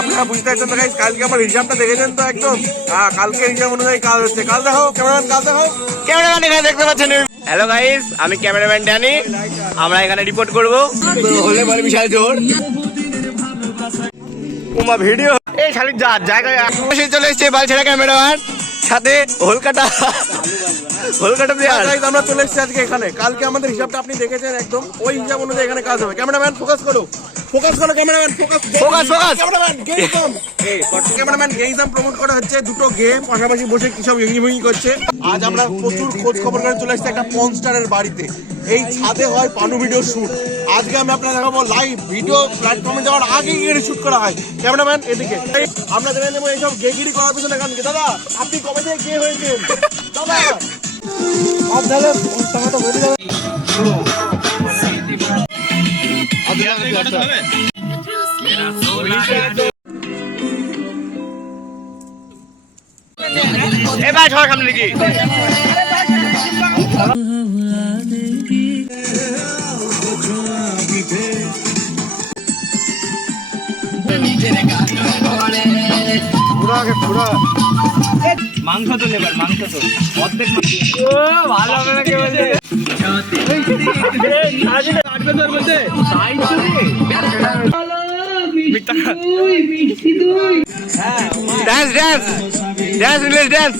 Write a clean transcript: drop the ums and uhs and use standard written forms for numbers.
আপনারা বুঝতে পারছেন তো গাইস, কালকে আমার হিসাবটা দেখেছেন তো একদম। কালকে হিসাব অনুযায়ী কাজ হচ্ছে। কাল দেখো ক্যামেরাম্যান, কাল দেখো ক্যামেরাম্যান এখানে দেখতে পাচ্ছেন। হ্যালো গাইস, আমি ক্যামেরাম্যান ড্যানি। আমরা এখানে রিপোর্ট করব হলে বলে বিশাল জোর উমা ভিডিও। এই শালি জায়গায় চলে এসছে বালছেড়া ক্যামেরাম্যান, সাথে হোলকাটা প্লেয়ার। আমরা চলে এসেছি আজকে এখানে। কালকে আমাদের হিসাবটা আপনি দেখেছেন একদম, ওই হিসাব অনুযায়ী এখানে কাজ হবে। ক্যামেরাম্যান ফোকাস করো, cameraman focus. Cameraman games promote করা হচ্ছে, দুটো গেম পাশাপাশি বসে কি সব ইউনিভি করছে। আজ আমরা প্রচুর খোঁজ খবর করে চলে এসেছি একটা পনস্টারের বাড়িতে। এই ছাদে হয় পানু ভিডিও শুট। আজকে আমি আপনারা দেখাবো লাইভ ভিডিও প্ল্যাটফর্মে যাওয়ার আগে গিয়ে শুট করা হয়। ক্যামেরাম্যান এদিকে। আমরা দেখে নেবো এইসব গেগিরি করার পিছনে কারণ কি। দাদা আপনি কবে থেকে গে হয়েছেন দাদা? এবার সবার সামনে দেখি মাংস তো নেবার, মাংস তো অর্ধেক ভালো হবে না। কে বলছে ড্যান্স ড্যান্স ড্যান্স ড্যান্স